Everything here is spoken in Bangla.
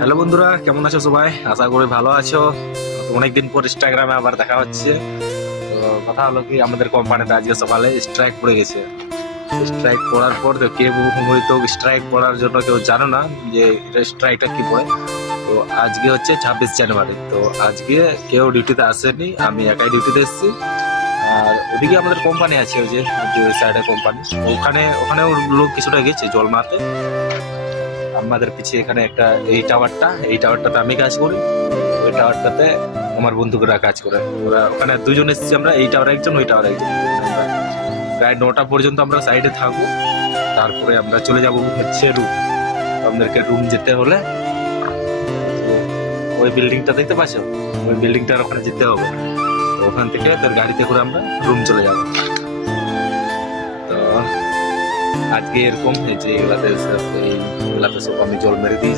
হ্যালো বন্ধুরা, কেমন আছো সবাই? আশা করি ভালো আছো। অনেকদিন পর ইনস্টাগ্রামে আবার দেখা হচ্ছে। তো কথা হলো কি, আমাদের কোম্পানিতে আজকে সকালে স্ট্রাইক পড়ে গেছে। স্ট্রাইক পড়ার পর তো কেউ হয়তো স্ট্রাইক পড়ার জন্য কেউ জানো না যে স্ট্রাইকটা কি পড়ে। তো আজকে হচ্ছে 26 জানুয়ারি। তো আজকে কেউ ডিউটিতে আসেনি, আমি একাই ডিউটিতে এসেছি। আর ওদিকে আমাদের কোম্পানি আছে, ওই যে ওই সাইডে কোম্পানি, ওখানেও লোক কিছুটা গেছে জল মারতে। আমাদের পিছিয়ে এখানে একটা এই টাওয়ারটাতে আমি কাজ করি। ওই টাওয়ারটাতে আমার বন্ধুরা কাজ করে। ওরা ওখানে দুজন এসেছি আমরা, এই টাওয়ার একজন ওই টাওয়ার একজন। আমরা প্রায় 9টা পর্যন্ত আমরা সাইডে থাকবো, তারপরে আমরা চলে যাব হচ্ছে রুম। আমাদেরকে রুম যেতে হলে ওই বিল্ডিংটা দেখতে পাচ্ছ, ওই বিল্ডিংটার ওখানে যেতে হবে। তো ওখান থেকে তোর গাড়িতে করে আমরা রুম চলে যাব। তো আজকে এরকম যে এগুলাতে সব আমি জল মেরে দিয়েছি।